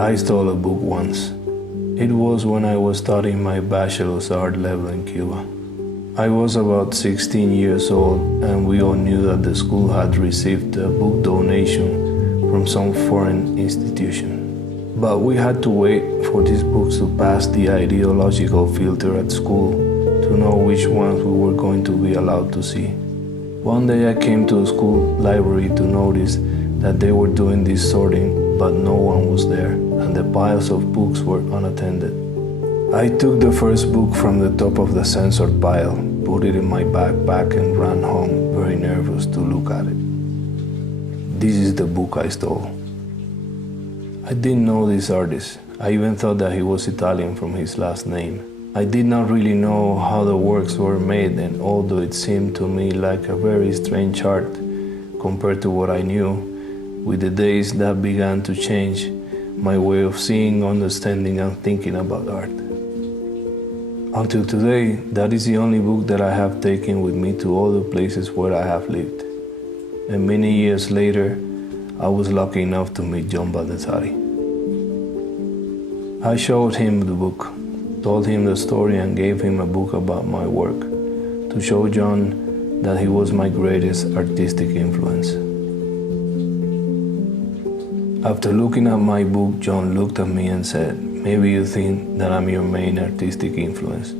I stole a book once. It was when I was studying my bachelor's art level in Cuba. I was about 16 years old, and we all knew that the school had received a book donation from some foreign institution. But we had to wait for these books to pass the ideological filter at school to know which ones we were going to be allowed to see. One day I came to the school library to notice that they were doing this sorting, but no one was there, and the piles of books were unattended. I took the first book from the top of the censored pile, put it in my backpack, and ran home, very nervous to look at it. This is the book I stole. I didn't know this artist. I even thought that he was Italian from his last name. I did not really know how the works were made, and although it seemed to me like a very strange art compared to what I knew, with the days that began to change my way of seeing, understanding, and thinking about art. Until today, that is the only book that I have taken with me to all the places where I have lived. And many years later, I was lucky enough to meet John Baldessari. I showed him the book, told him the story, and gave him a book about my work to show John that he was my greatest artistic influence. After looking at my book, John looked at me and said, "Maybe you think that I'm your main artistic influence,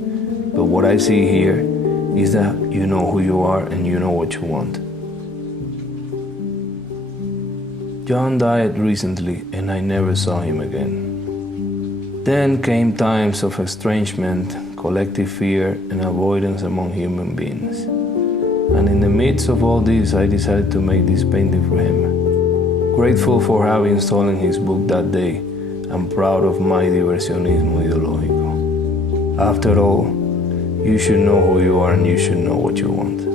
but what I see here is that you know who you are and you know what you want." John died recently, and I never saw him again. Then came times of estrangement, collective fear, and avoidance among human beings. And in the midst of all this, I decided to make this painting for him. Grateful for having stolen his book that day, and proud of my diversionismo ideológico. After all, you should know who you are and you should know what you want.